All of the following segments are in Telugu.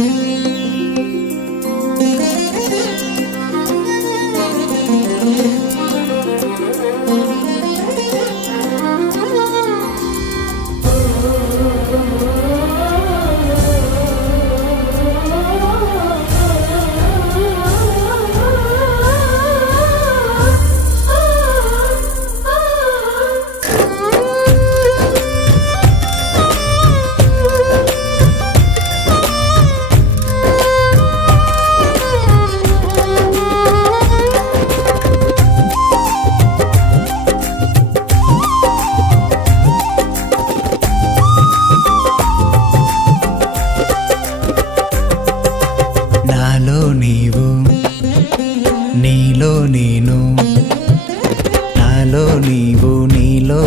నాలో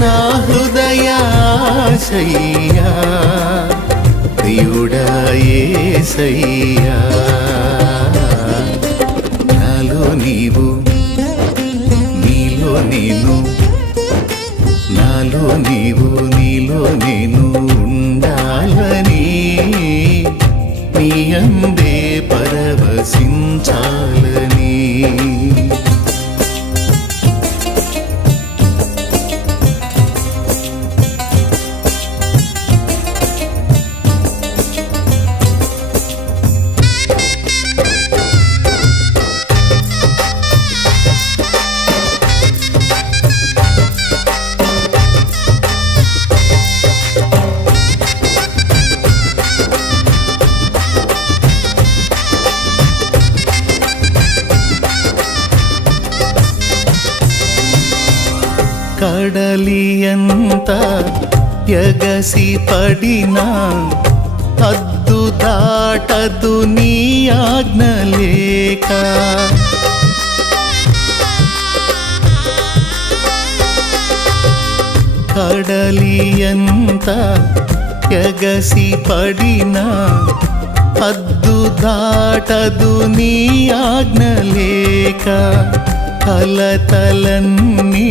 నా హృదయాశయ్యా ప్రియుడాయేసయ్యా నాలో నీవు నీలో నేను నాలో నీవు నీలో నేను ఉండాలని నీ కడలియంత ఎగసి పడినా హద్దు దాటదు నీ ఆజ్ఞ లేక. కడలియంత ఎగసి పడినా అద్దు దాటదు నీ ఆజ్ఞలేక కలతలన్నీ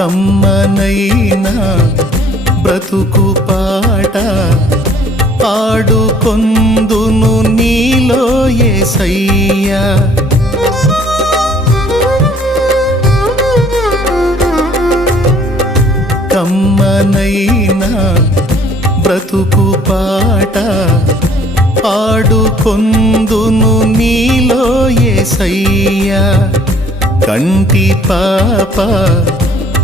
కమ్మనైనా బ్రతుకు పాట పాడుకొందును నీలో ఏసయ్యా. కమ్మనైనా బ్రతుకు పాట పాడుకొందును నీలో ఏసయ్యా. కంటి పాప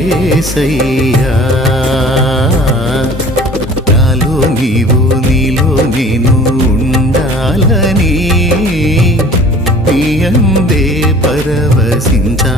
ప్రియుడాయేసయ్యా నాలో నీవు నీలో నేను ఉండాలని నీ అందే పరవశించాలని